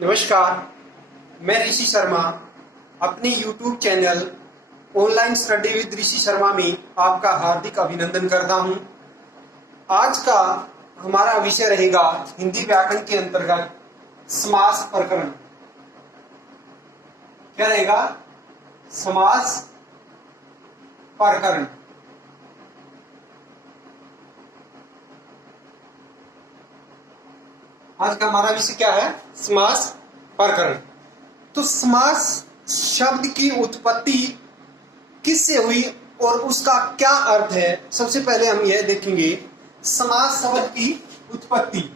नमस्कार, मैं ऋषि शर्मा अपने YouTube channel online study with Rishi Sharma में आपका हार्दिक अभिनंदन करता हूं। आज का हमारा विषय रहेगा हिंदी व्याकरण के अंतर्गत समास प्रकरण। क्या रहेगा? समास प्रकरण। आज का हमारा विषय क्या है? समास प्रकरण। तो समास शब्द की उत्पत्ति किससे हुई और उसका क्या अर्थ है, सबसे पहले हम यह देखेंगे। समास शब्द की उत्पत्ति।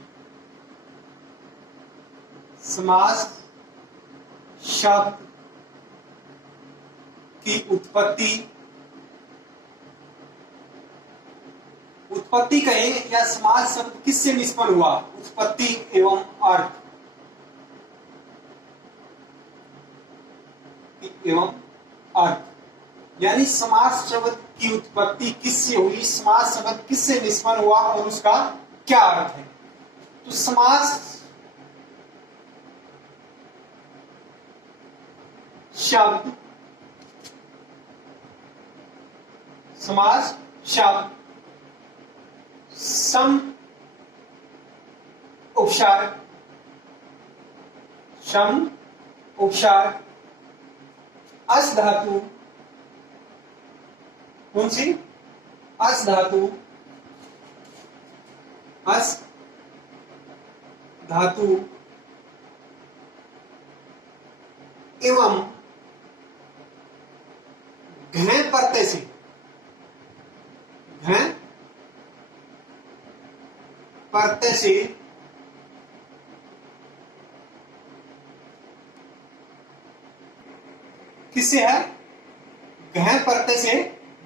समास शब्द की उत्पत्ति कहें या समास शब्द किससे निष्पन्न हुआ? उत्पत्ति एवं अर्थ यानी समास शब्द की उत्पत्ति किससे हुई, समास शब्द किससे निष्पन्न हुआ और उसका क्या अर्थ है। तो समास शब्द सम उपचार अस धातु, कौन सी? अस धातु एवं घ प्रत्यय से किससे है? घ प्रत्यय से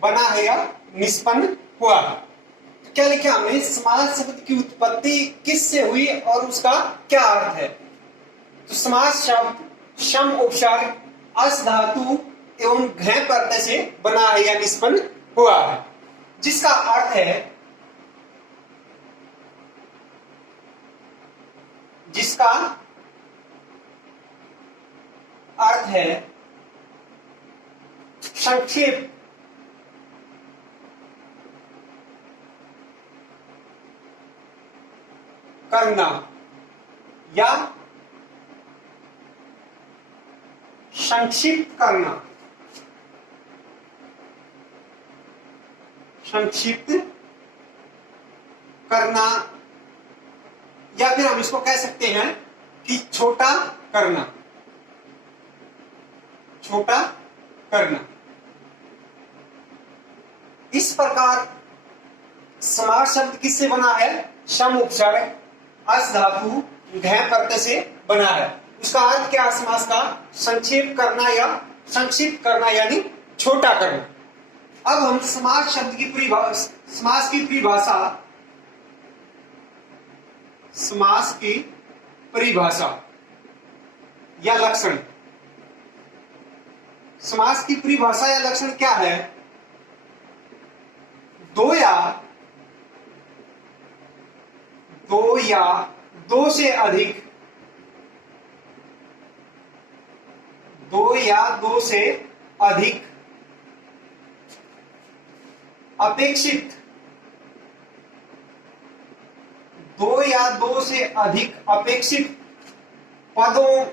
बना है या निष्पन्न हुआ। तो क्या लिखा हमने? समास शब्द की उत्पत्ति किससे हुई और उसका क्या अर्थ है। तो समास शब्द सम उपचार अस धातु एवं घ प्रत्यय से बना है या निष्पन्न हुआ है, जिसका अर्थ है संक्षेप करना या संक्षिप्त करना या फिर हम इसको कह सकते हैं कि छोटा करना। इस प्रकार समास शब्द किससे बना है? सम उपचार अस धातु घ प्रत्यय से बना है। उसका अर्थ क्या? समास का संक्षेप करना या संक्षिप्त करना यानी छोटा करना। अब हम समास शब्द की परिभाषा या लक्षण। समास की परिभाषा या लक्षण क्या है? दो या दो से अधिक अपेक्षित पदों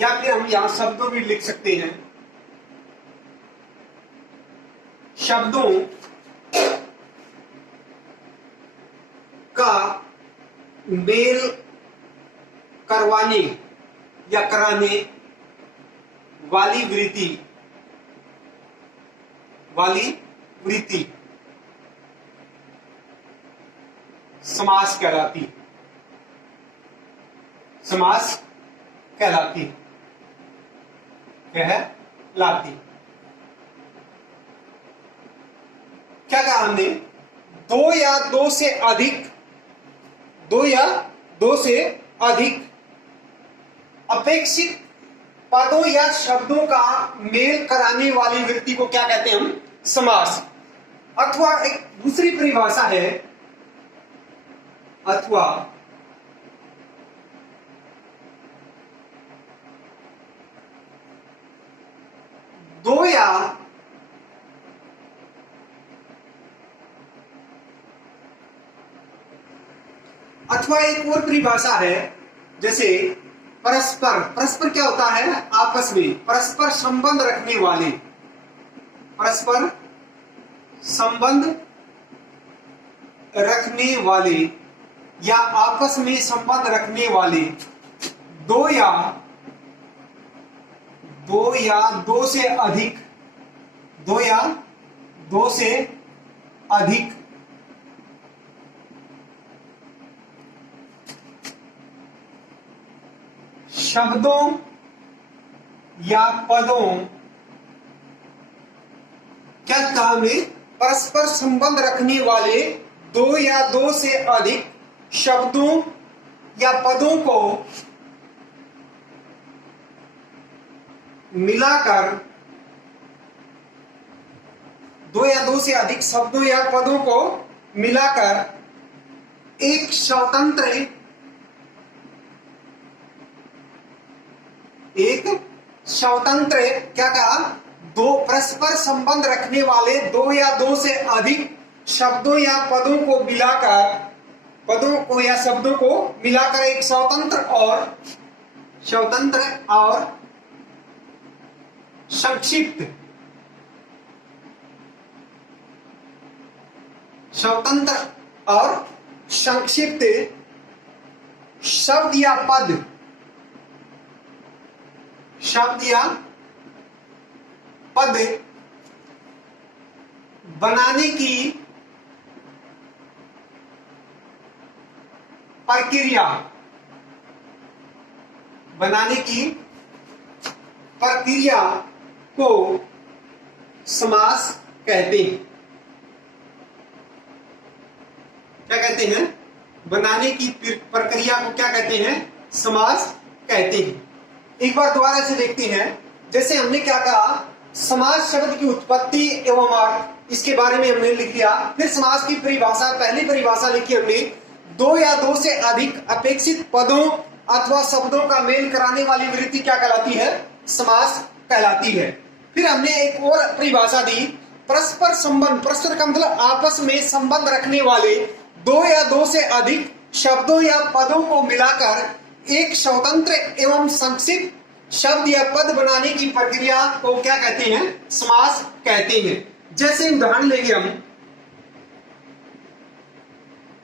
या फिर हम यहां शब्दों भी लिख सकते हैं, शब्दों का मेल करवाने या कराने वाली वृत्ति समास कहलाती क्या कहा हमने? दो या दो से अधिक अपेक्षित पदों या शब्दों का मेल कराने वाली वृत्ति को क्या कहते हैं? हम समास। अथवा एक दूसरी परिभाषा है, अथवा दो या अथवा एक और परिभाषा है, जैसे परस्पर। परस्पर क्या होता है? आपस में परस्पर संबंध रखने वाले, परस्पर संबंध रखने वाले या आपस में संबंध रखने वाले दो या दो से अधिक, दो या दो से अधिक शब्दों या पदों, क्या काम है? परस्पर संबंध रखने वाले दो या दो से अधिक शब्दों या पदों को मिलाकर, दो या दो से अधिक शब्दों या पदों को मिलाकर एक स्वतंत्र क्या कहा? दो परस्पर संबंध रखने वाले दो या दो से अधिक शब्दों या पदों को मिलाकर, पदों को या शब्दों को मिलाकर एक स्वतंत्र और संक्षिप्त, स्वतंत्र और संक्षिप्त शब्द या पद, शब्द या पद बनाने की प्रक्रिया, को समास कहते हैं। क्या कहते हैं? बनाने की प्रक्रिया को क्या कहते हैं? समास कहते हैं। एक बार दोबारा से देखते हैं। जैसे हमने क्या कहा? समास शब्द की उत्पत्ति एवं अर्थ, इसके बारे में हमने लिख लिया। फिर समास की परिभाषा, पहली परिभाषा लिखी हमने, दो या दो से अधिक अपेक्षित पदों अथवा शब्दों का मेल कराने वाली वृत्ति क्या कहलाती है? समास कहलाती है। फिर हमने एक और परिभाषा दी, परस्पर संबंध। परस्पर का मतलब आपस में संबंध रखने वाले दो या दो से अधिक शब्दों या पदों को मिलाकर एक स्वतंत्र एवं संक्षिप्त शब्द या पद बनाने की प्रक्रिया को क्या कहते हैं? समास कहते हैं। जैसे उदाहरण लेंगे हम,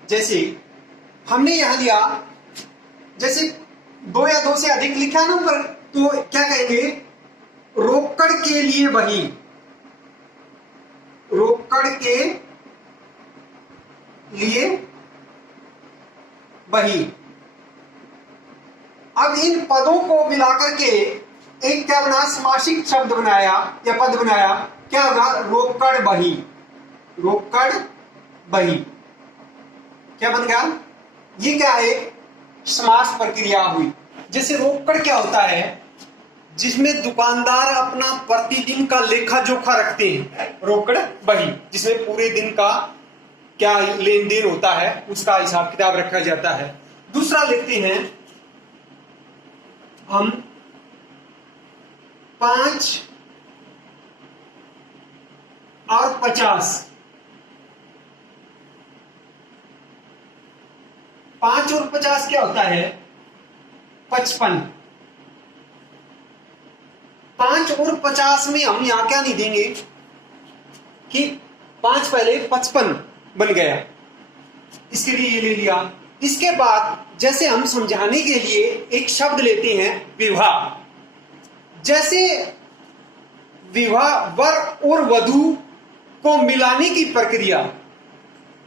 जैसे हमने यहां लिया, जैसे दो या दो से अधिक लिखा ना ऊपर, तो क्या कहेंगे? रोकड़ के लिए वही, रोकड़ के लिए वही। अब इन पदों को मिलाकर के एक क्या बना? समासिक शब्द बनाया या पद बनाया। क्या होगा? रोकड़ बही, रोकड़ बही। क्या बन गया? ये क्या है? समास प्रक्रिया हुई। जैसे रोकड़ क्या होता है? जिसमें दुकानदार अपना प्रतिदिन का लेखा जोखा रखते हैं, रोकड़ बही, जिसमें पूरे दिन का क्या लेन देन होता है उसका हिसाब किताब रखा जाता है। दूसरा लिखते हैं हम 5 और 50। 5 और 50 क्या होता है? 55। 5 और 50 में हम यहां क्या नहीं देंगे कि 5 पहले 55 बन गया, इसके लिए ये ले लिया। इसके बाद जैसे हम समझाने के लिए एक शब्द लेते हैं विवाह। जैसे विवाह, वर और वधू को मिलाने की प्रक्रिया,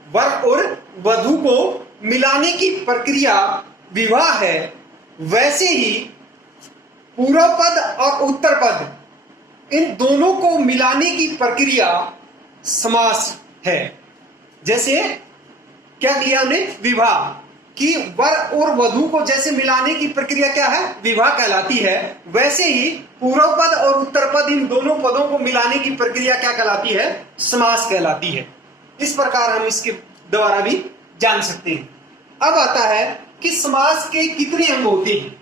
वर और वधू को मिलाने की प्रक्रिया विवाह है, वैसे ही पूर्व पद और उत्तर पद, इन दोनों को मिलाने की प्रक्रिया समास है। जैसे क्या किया हमने? विवाह कि वर और वधू को जैसे मिलाने की प्रक्रिया क्या है? विवाह कहलाती है। वैसे ही पूर्व पद और उत्तर पद, इन दोनों पदों को मिलाने की प्रक्रिया क्या कहलाती है? समास कहलाती है। इस प्रकार हम इसके द्वारा भी जान सकते हैं। अब आता है कि समास के कितने अंग होते हैं।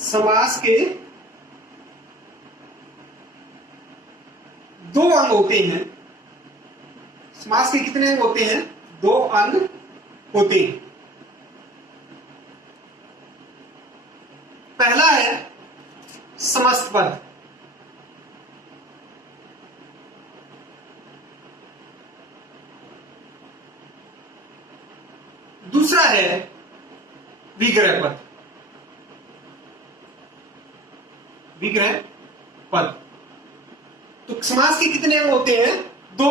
समास के दो अंग होते हैं। समास के कितने अंग होते हैं? दो अंग होते हैं। पहला है समस्त पद, दूसरा है विग्रह पद। विग्रह पद। तो समास के कितने अंग होते हैं? दो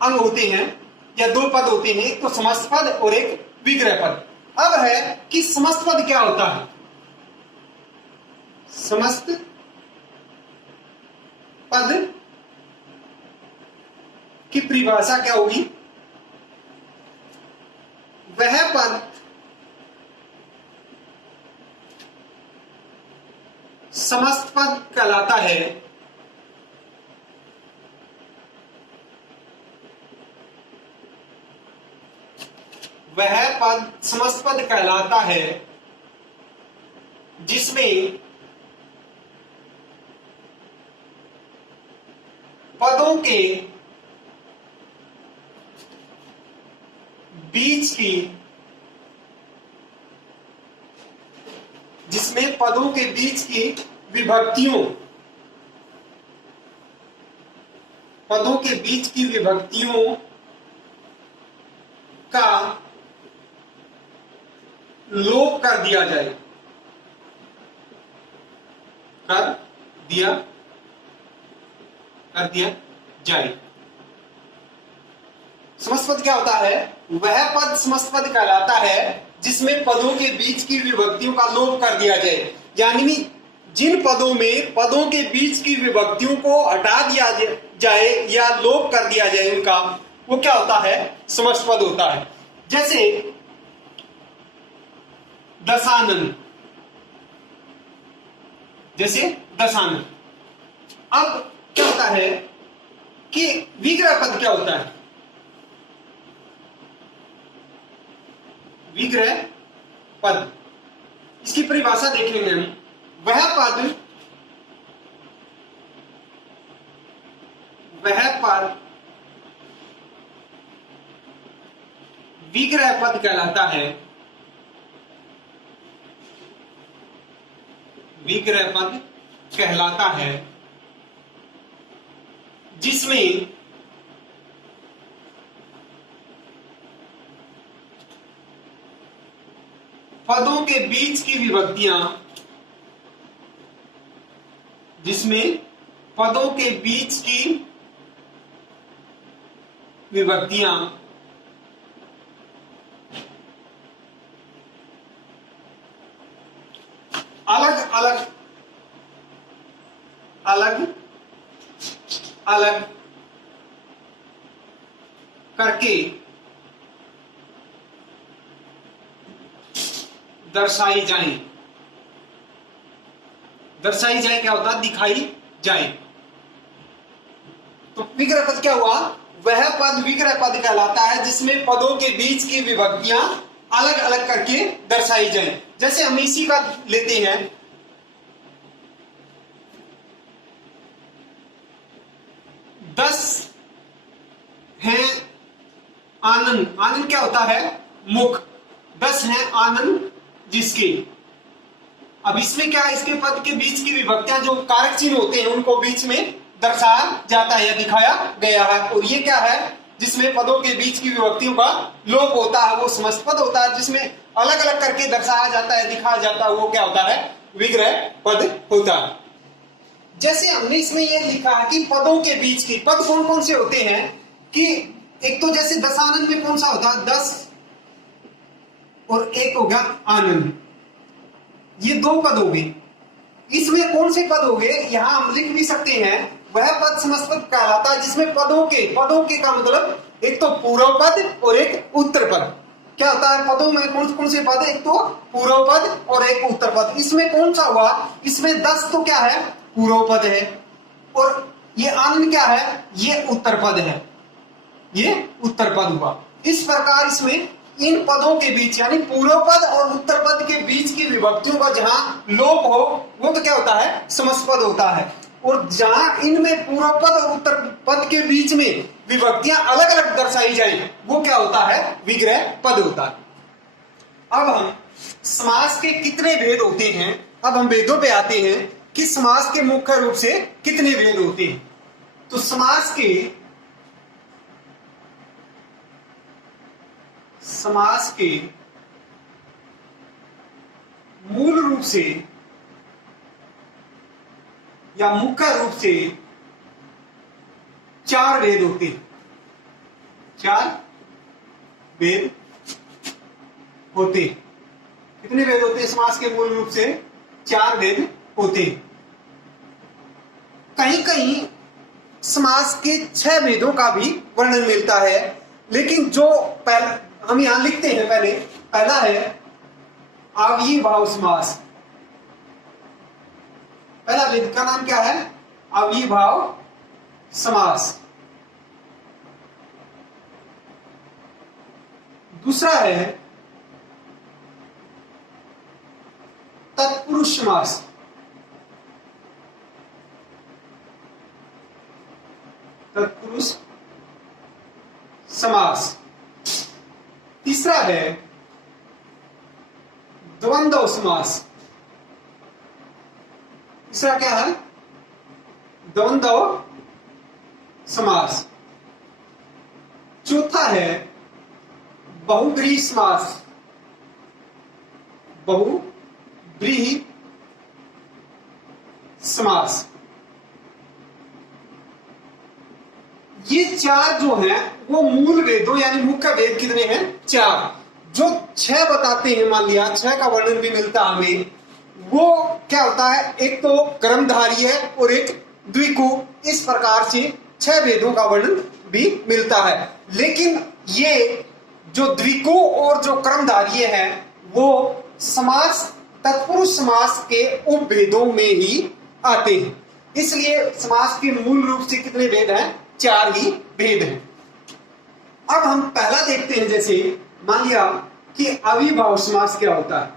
अंग होते हैं या दो पद होते हैं, एक तो समस्त पद और एक विग्रह पद। अब है कि समस्त पद क्या होता है? समस्त पद की परिभाषा क्या होगी? वह पद समस्त पद कहलाता है वह पद समस्त पद कहलाता है जिसमें पदों के बीच की विभक्तियों का लोप कर दिया जाए। कर दिया जाए। समस्त पद क्या होता है? वह पद समस्त पद कहलाता है जिसमें पदों के बीच की विभक्तियों का लोप कर दिया जाए। यानी जिन पदों में पदों के बीच की विभक्तियों को हटा दिया जाए या लोप कर दिया जाए उनका, वो क्या होता है? समस्त पद होता है। जैसे दशानन, अब क्या होता है कि विग्रह पद क्या होता है? विग्रह पद, इसकी परिभाषा देख लेंगे हम। वह पद विग्रह पद कहलाता है। विग्रह पद कहलाता है जिसमें पदों के बीच की विभक्तियां अलग करके दर्शाई जाए। क्या होता है? दिखाई जाए। तो विग्रह पद क्या हुआ? वह पद विग्रह पद कहलाता है जिसमें पदों के बीच की विभक्तियां अलग अलग करके दर्शाई जाए। जैसे हम इसी का लेते हैं, 10 हैं आनंद। आनंद क्या होता है? मुख। 10 हैं आनंद जिसके। अब इसमें क्या है? इसके पद के बीच की विभक्तियां जो कारक चिन्ह होते हैं उनको बीच में दर्शाया जाता है या दिखाया गया है। और ये क्या है? जिसमें पदों के बीच की विभक्तियों का लोप होता है, वो समस्त पद होता है। जिसमें अलग अलग करके दर्शाया जाता है, दिखाया जाता है, वो क्या होता है? विग्रह पद होता है। जैसे हमने इसमें ये लिखा है कि पदों के बीच की पद कौन कौन से होते हैं, कि एक तो जैसे दशानंद में कौन सा होता है? 10 और एक हो गया आनंद, ये 2 पद हो गए। इसमें कौन से पद हो गए? यहां हम लिख भी सकते हैं, वह पद समस्त पद कहलाता है जिसमें पदों के का मतलब एक तो पूर्व पद और एक उत्तर पद। क्या होता है? पदों में कौन से पद? एक तो पूर्व पद और एक उत्तर पद। इसमें कौन सा हुआ? इसमें 10 तो क्या है? पूर्व पद है, और ये आनंद क्या है? ये उत्तर पद है। ये उत्तर पद हुआ। इस प्रकार इसमें इन पदों के बीच यानी पूर्व पद और उत्तर पद के बीच की विभक्तियों का जहां लोप हो, वो तो क्या होता है? समस्त पद होता है। और जहां इनमें पूर्व पद और उत्तर पद के बीच में विभक्तियां अलग अलग दर्शाई जाए वो क्या होता है, विग्रह पद होता है। अब हम समास के कितने भेद होते हैं, अब हम भेदों पे आते हैं कि समास के मुख्य रूप से कितने भेद होते हैं। तो समास के मूल रूप से या मुख्य रूप से 4 भेद होते हैं। 4 भेद होते हैं। कितने भेद होते हैं समास के मूल रूप से? 4 भेद होते हैं। कहीं कहीं समास के 6 भेदों का भी वर्णन मिलता है, लेकिन जो पहला हम यहां लिखते हैं पहला है अव्ययीभाव समास। पहला भेद का नाम क्या है? अव्ययीभाव समास। दूसरा है तत्पुरुष समास। तत्पुरुष समास। तीसरा है द्वंद्व समास। तीसरा क्या है? द्वंद्व समास। चौथा है बहुब्रीहि समास। बहुब्रीहि समास। ये 4 जो हैं वो मूल वेदों यानी मुख्य वेद कितने हैं? 4। जो 6 बताते हैं, मान लिया 6 का वर्णन भी मिलता हमें, वो क्या होता है? एक तो क्रमधारी है और एक द्विकु। इस प्रकार से 6 वेदों का वर्णन भी मिलता है। लेकिन ये जो द्विकु और जो क्रमधारी हैं वो समास तत्पुरुष समास के उपभेदों में ही आते हैं। इसलिए समास के मूल रूप से कितने भेद हैं? 4 ही भेद हैं। अब हम पहला देखते हैं, जैसे मान लिया कि अव्ययीभाव समास क्या होता है।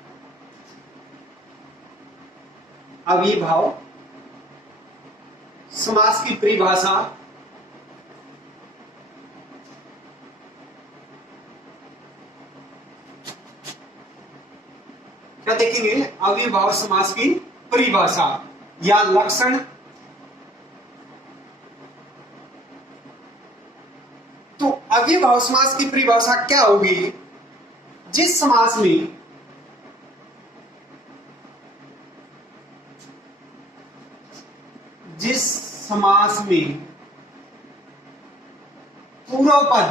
अव्ययीभाव समास की परिभाषा क्या देखेंगे? अव्ययीभाव समास की परिभाषा या लक्षण। तो अव्ययीभाव समास की परिभाषा क्या होगी? जिस समास में पूर्व पद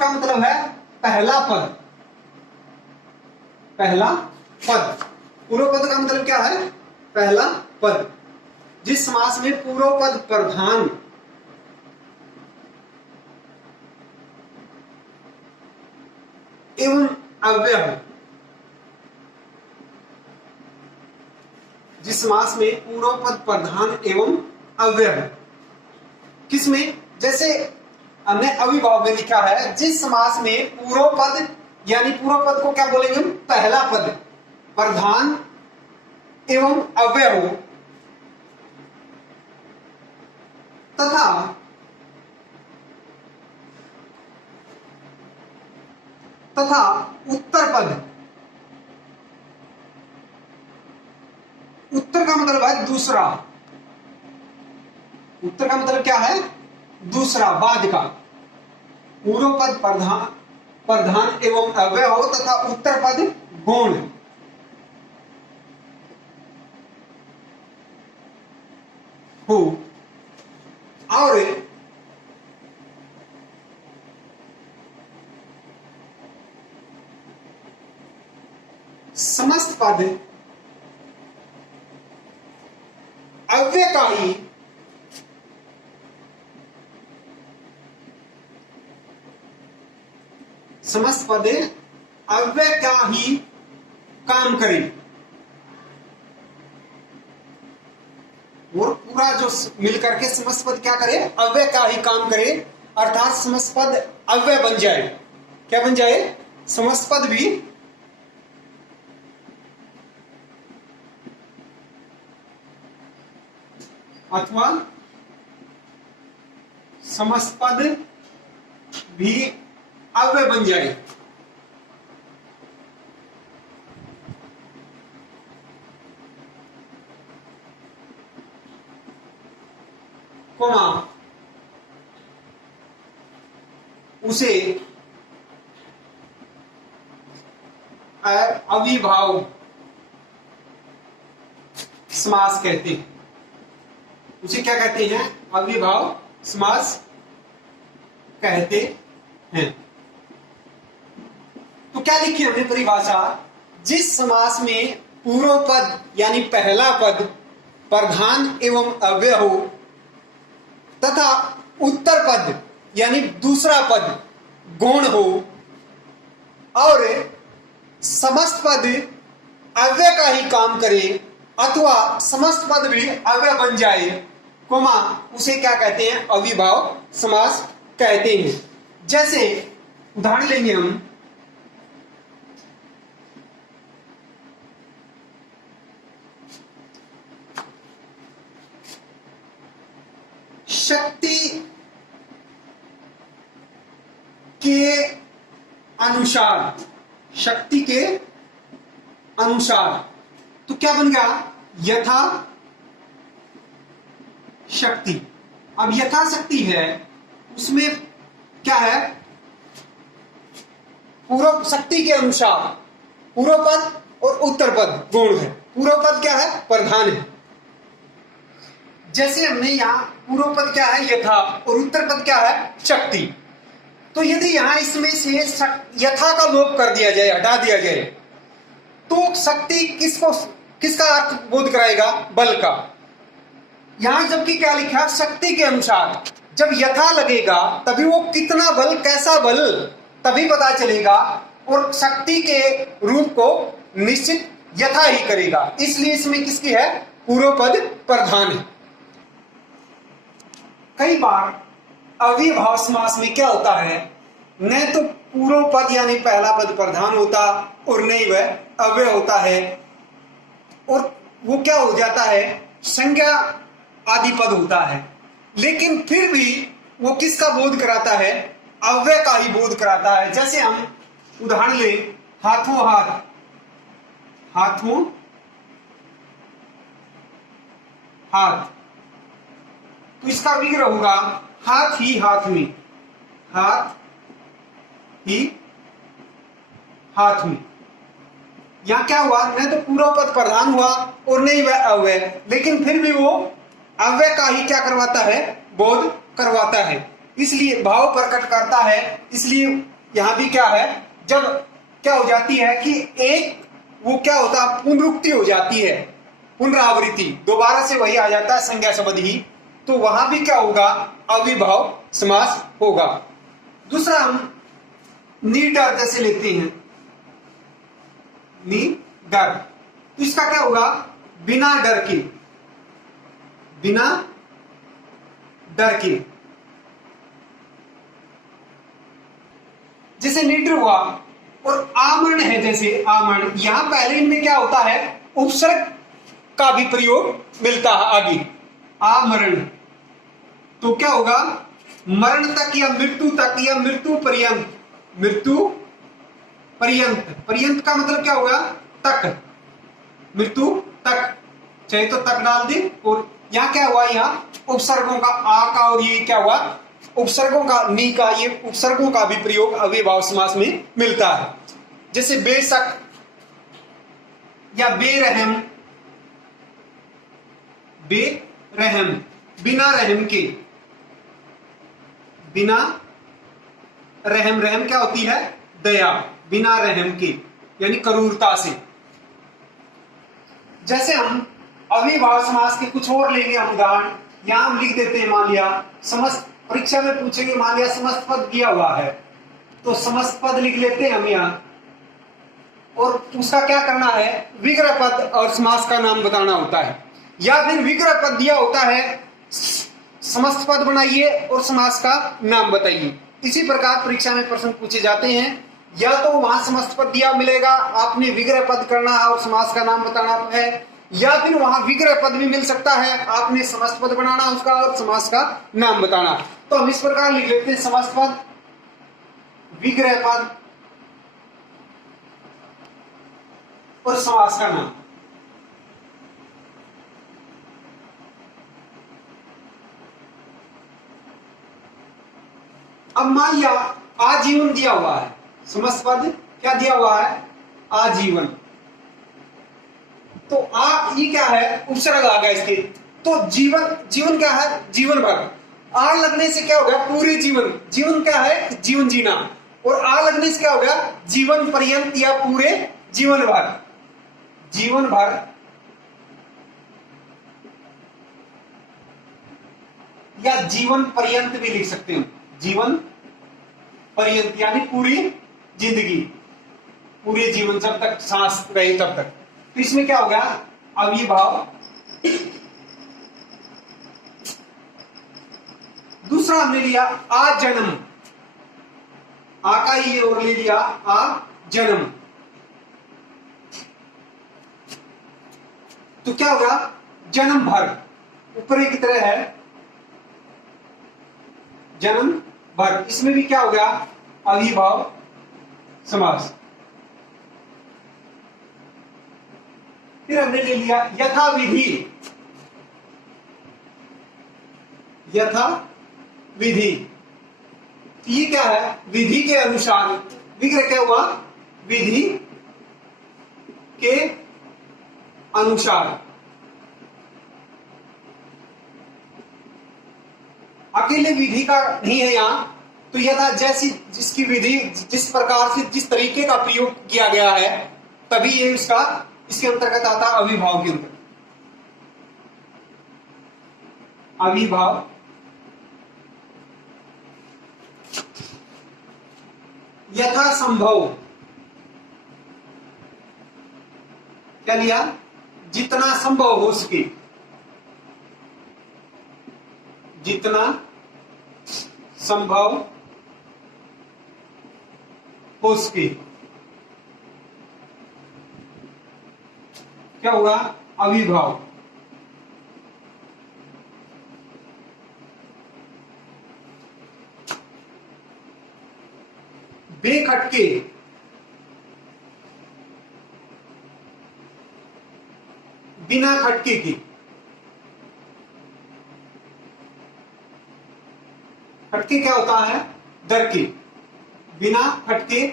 का मतलब है पहला पद। पूर्व पद का मतलब क्या है? पहला पद। जिस समास में पूर्व पद प्रधान एवं अव्यय हो। जिस समास में पूर्व पद प्रधान एवं अव्यय हो। किसमें? जैसे हमने अव्ययीभाव में लिखा है, जिस समास में पूर्व पद यानी पूर्व पद को क्या बोलेंगे हम? पहला पद प्रधान एवं अव्यय हो तथा उत्तर का मतलब है दूसरा। उत्तर का मतलब क्या है? दूसरा, बाद का। पूर्व पद प्रधान एवं अव्यय हो तथा उत्तर पद गौण हो। और समस्त पद अव्यय का ही समस्त पद अव्यय का ही काम करे। और पूरा जो मिलकर के समस्त पद क्या करे? अव्यय का ही काम करे। अर्थात समस्त पद अव्यय बन जाए। क्या बन जाए? समस्त पद भी अथवा समस्त पद भी अव्यय बन जाए। कोमा उसे अविभाव समास कहते हैं। उसे क्या कहते हैं? अविभाव समास कहते हैं। तो क्या लिखी हमने परिभाषा? जिस समास में पूर्व पद यानी पहला पद प्रधान एवं अव्यय हो तथा उत्तर पद यानी दूसरा पद गौण हो और समस्त पद अव्यय का ही काम करे अथवा समस्त पद भी अव्यय बन जाए, कोमा उसे क्या कहते हैं? अविभाव समास कहते हैं। जैसे उदाहरण लेंगे हम, शक्ति के अनुसार, शक्ति के अनुसार, तो क्या बन गया? यथा शक्ति। अब यथा शक्ति है, उसमें क्या है? पूर्व शक्ति के अनुसार पूर्व पद और उत्तर पद गौण है। पूर्व पद क्या है? प्रधान है। जैसे हमने यहां पूर्व पद क्या है? यथा, और उत्तर पद क्या है? शक्ति। तो यदि यहां इसमें से यथा का लोप कर दिया जाए, हटा दिया जाए, तो शक्ति किसका अर्थ बोध कराएगा? बल का। यहां जबकि क्या लिखा? शक्ति के अनुसार। जब यथा लगेगा तभी वो कितना बल, कैसा बल, तभी पता चलेगा और शक्ति के रूप को निश्चित यथा ही करेगा। इसलिए इसमें किसकी है? पूर्व पद प्रधान है। कई बार अविभाव समास में क्या होता है? न तो पूर्व पद यानी पहला पद प्रधान होता और न ही वह अव्यय होता है, और वो क्या हो जाता है? संज्ञा आदि पद होता है, लेकिन फिर भी वो किसका बोध कराता है? अव्यय का ही बोध कराता है। जैसे हम उदाहरण ले, हाथों हाथ, हाथों हाथ, तो इसका विग्रह होगा हाथ ही हाथ में, हाथ ही हाथ में। यहां क्या हुआ? न तो पूर्व पद प्रधान हुआ और नहीं वह अव्यय, लेकिन फिर भी वो अव्यय का ही क्या करवाता है? बोध करवाता है। इसलिए भाव प्रकट करता है। इसलिए यहां भी क्या है? जब क्या हो जाती है कि एक वो क्या होता है? पुनरुक्ति हो जाती है, पुनरावृत्ति, दोबारा से वही आ जाता है संज्ञा शब्द ही, तो वहां भी क्या होगा? अविभाव समास होगा। दूसरा हम निडर जैसे लेते हैं, निडर, तो इसका क्या होगा? बिना डर के, बिना डर के। जैसे निडर हुआ, और आमरण है, जैसे आमरण, यहां पहले इनमें क्या होता है? उपसर्ग का भी प्रयोग मिलता है आगे, आमरण। तो क्या होगा? मरण तक या मृत्यु तक या मृत्यु पर्यंत, मृत्यु पर्यंत, पर्यंत का मतलब क्या होगा? तक, मृत्यु तक, चाहे तो तक डाल दे। और यहां क्या हुआ? यहां उपसर्गों का आ का और ये क्या हुआ? उपसर्गों का नी का, ये उपसर्गों का भी प्रयोग अव्ययभाव समास में मिलता है। जैसे बेशक या बेरहम, बेरहम, बिना रहम के, बिना रहम, रहम क्या होती है? दया, बिना रहम के यानी क्रूरता से। जैसे हम अविभाव समास के कुछ और लेंगे हम उदाहरण, यहां हम लिख देते हैं, मान लिया समस्त, परीक्षा में पूछेंगे, मान लिया समस्त पद दिया हुआ है, तो समस्त पद लिख लेते हैं हम यहां, और उसका क्या करना है? विग्रह पद और समास का नाम बताना होता है। या फिर विग्रह पद दिया होता है, समस्त पद बनाइए और समास का नाम बताइए। इसी प्रकार परीक्षा में प्रश्न पूछे जाते हैं, या तो वहां समस्त पद दिया मिलेगा, आपने विग्रह पद करना है और समास का नाम बताना है, या फिर वहां विग्रह पद भी मिल सकता है। आपने समस्त पद बनाना उसका और समास का नाम बताना। तो हम इस प्रकार लिख लेते हैं, समस्त पद, विग्रह पद और समास का नाम। अब मान लिया आजीवन दिया हुआ है, समस्त पद क्या दिया हुआ है, आजीवन। तो ये क्या है, उपसर्ग आ गया इसके। तो जीवन, जीवन क्या है, जीवन भर। आ लगने से क्या हो गया, पूरे जीवन। जीवन क्या है, जीवन जीना। और आ लगने से क्या हो गया, जीवन पर्यंत या पूरे जीवन भर। जीवन भर या जीवन पर्यंत भी लिख सकते हो, जीवन पर्यंत यानी पूरी जिंदगी, पूरे जीवन, जब तक सांस रहे तब तक। तो इसमें क्या हो गया, अविभाव। दूसरा हमने लिया आ जन्म, आ का ये और ले लिया आ जन्म। तो क्या होगा, जन्म भर, ऊपर की तरह है जन्म भर। इसमें भी क्या हो गया, अविभाव समास। फिर हमने ले लिया यथा विधि, यथा विधि। ये क्या है, विधि के अनुसार। विग्रह क्या हुआ, विधि के अनुसार। अकेले विधि का नहीं है यहां, तो यथा जैसी जिसकी विधि, जिस प्रकार से जिस तरीके का प्रयोग किया गया है, तभी ये उसका इसके अंतर्गत आता है, अविभाव के अंतर्गत। अविभाव यथा संभव, क्या लिया, जितना संभव हो सके, जितना संभव हो सके। क्या होगा, अविभाव। बेखटके, बिना खटके की। खटके क्या होता है, डर की। बिना खटके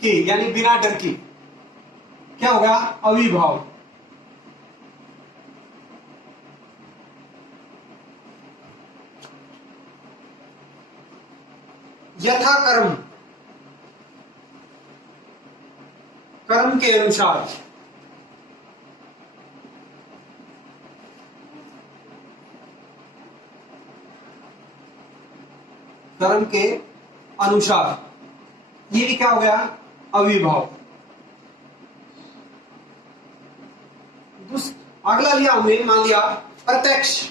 की यानी बिना डर की। क्या होगा, अविभाव। यथा कर्म, कर्म के अनुसार। कर्म के अनुसार, ये भी क्या हो गया, अविभाव। अगला लिया हमने, मान लिया प्रत्यक्ष।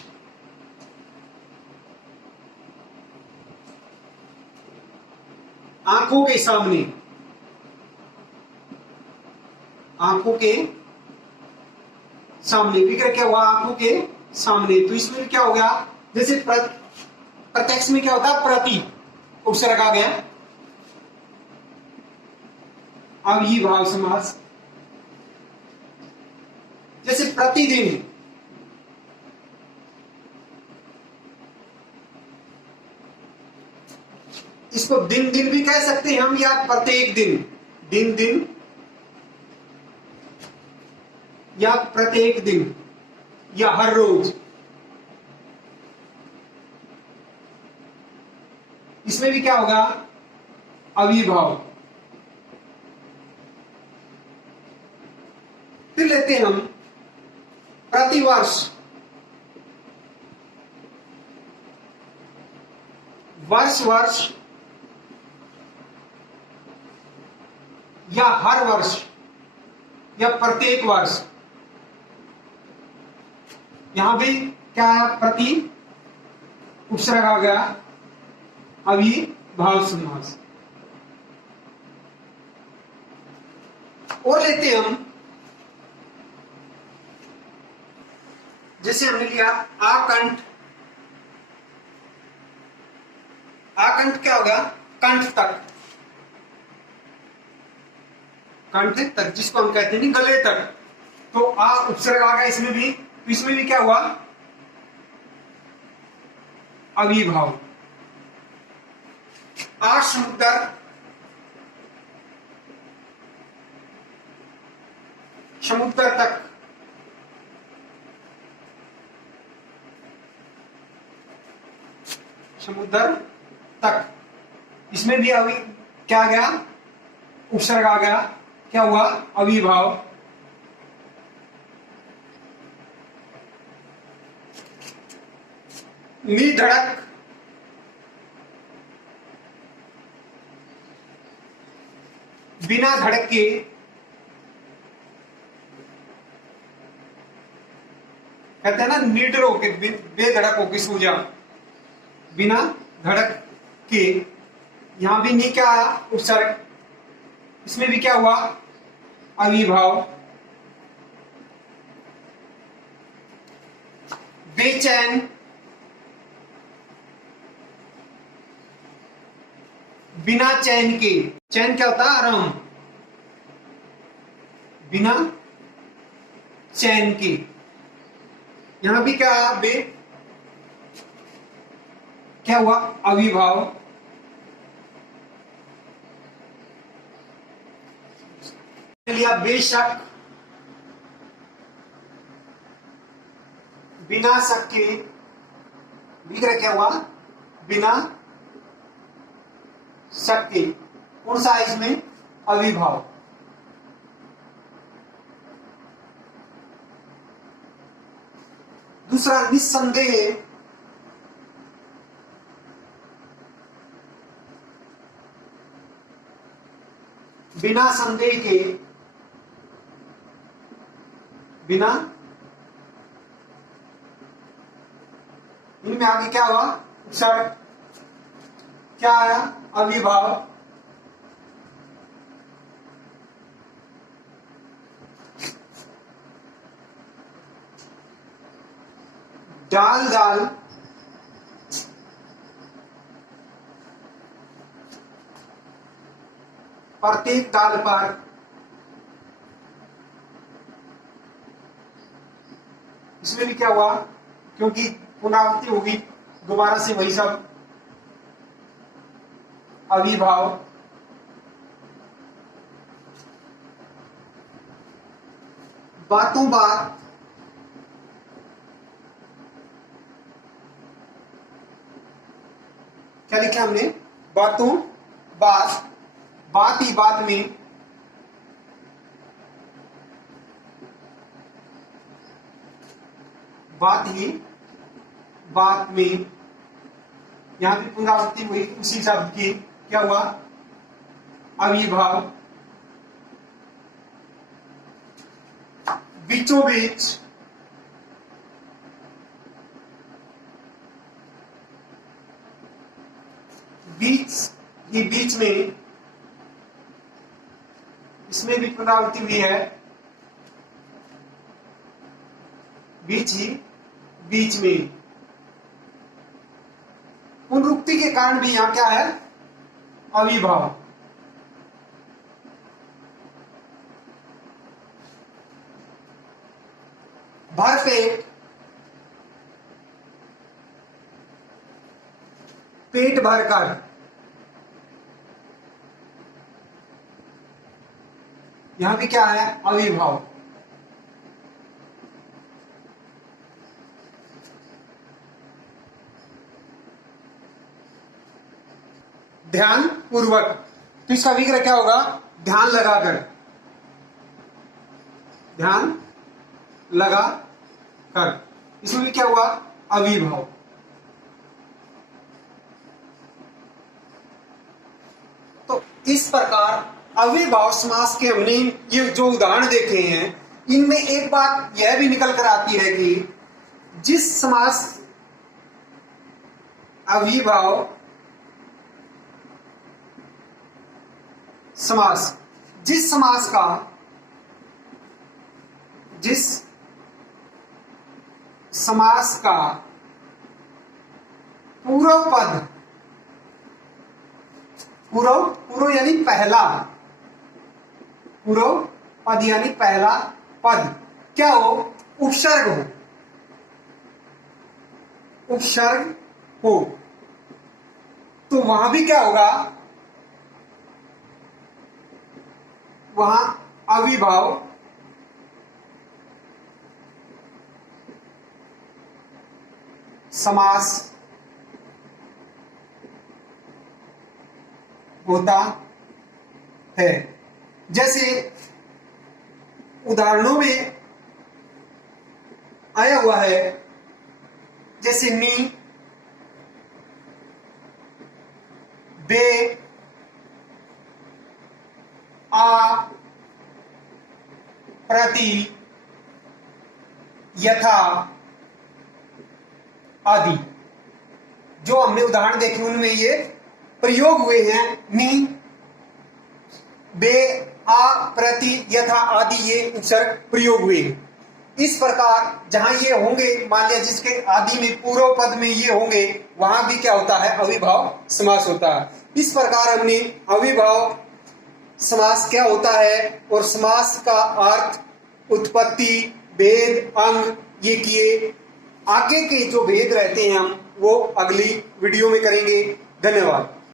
आंखों के सामने, आंखों के सामने। विग्रह क्या हुआ, आंखों के सामने। तो इसमें क्या हो गया, जैसे प्रत्यक्ष में क्या होता है, प्रति, उपसर्ग आ गया, अविभाव समास। जैसे प्रतिदिन, इसको दिन दिन भी कह सकते हैं हम, या प्रत्येक दिन, दिन दिन या प्रत्येक दिन या हर रोज। इसमें भी क्या होगा, अविभाव। फिर लेते हैं हम प्रतिवर्ष, वर्ष वर्ष या हर वर्ष या प्रत्येक वर्ष। यहां भी क्या है, प्रति, उपसर्ग आ गया, अविभाव समास। और लेते हैं हम जैसे हमने लिया आकंठ, आकंठ क्या होगा? कंठ तक, कंठ तक, जिसको हम कहते हैं गले तक। तो आ उपसर्ग आ गया इसमें भी, तो इसमें भी क्या हुआ? अविभाव। आसमुद्र, समुद्र तक, समुद्र तक, इसमें भी अभी क्या आ गया? उपसर्ग आ गया, क्या हुआ? अविभाव। निधड़क, बिना धड़क के, कहते हैं ना निडर होके, बेधड़क होके सो जा, बिना धड़क के। यहां भी नी क्या आया? उपसर्ग, इसमें भी क्या हुआ? अविभाव। बेचैन, बिना चैन के, चैन क्या होता है? आराम, बिना चैन के। यहां भी क्या आया? बे, क्या हुआ? अविभाव। लिया बेशक, बिना शक के, विग्रह क्या हुआ? बिना शक के। कौन सा है इसमें? अविभाव। दूसरा निस्संदेह, बिना संदेह के, बिना, इनमें आगे क्या हुआ? उपसर्ग, क्या आया? अविभाव। डाल डाल, प्रत्येक डाल पर, इसमें भी क्या हुआ? क्योंकि पुनरावृत्ति होगी, दोबारा से वही सब, अविभाव। बातों बात, क्या लिखा हमने? बातों बात, बात ही बात में, बात ही बात में। यहां भी पुनरावृत्ति हुई उसी शब्द की, क्या हुआ? अविभाव। बीचों बीच, बीच ही बीच में, इसमें भी पुनरावृत्ति हुई है, बीच ही बीच में। पुनरुक्ति के कारण भी यहां क्या है? अविभाव। भरपेट, पेट भरकर, यहां भी क्या है? अविभाव। ध्यान पूर्वक, तो इसका विग्रह क्या होगा? ध्यान लगाकर, ध्यान लगा कर। इसमें भी क्या हुआ? अविभाव। तो इस प्रकार अविभाव समास के हमने ये जो उदाहरण देखे हैं, इनमें एक बात यह भी निकल कर आती है कि जिस समास, अविभाव समास, जिस समास का, जिस समास का पूर्व पद, पूर्व यानी पहला, पूर्व पद यानी पहला पद क्या हो, उपसर्ग हो, उपसर्ग हो, तो वहां भी क्या होगा, वहां अविभाव समास होता है। जैसे उदाहरणों में आया हुआ है, जैसे नी, बे, आ, प्रति, यथा आदि। जो हमने उदाहरण देखे उनमें ये प्रयोग हुए हैं। नी, बे, आ, प्रति, यथा आदि ये उपसर्ग प्रयोग हुए। इस प्रकार जहां ये होंगे, मान लिया जिसके आदि में पूर्व पद में ये होंगे, वहां भी क्या होता है, अविभाव समास होता है। इस प्रकार हमने अविभाव समास क्या होता है और समास का अर्थ, उत्पत्ति, भेद, अंग ये किए। आगे के जो भेद रहते हैं हम वो अगली वीडियो में करेंगे। धन्यवाद।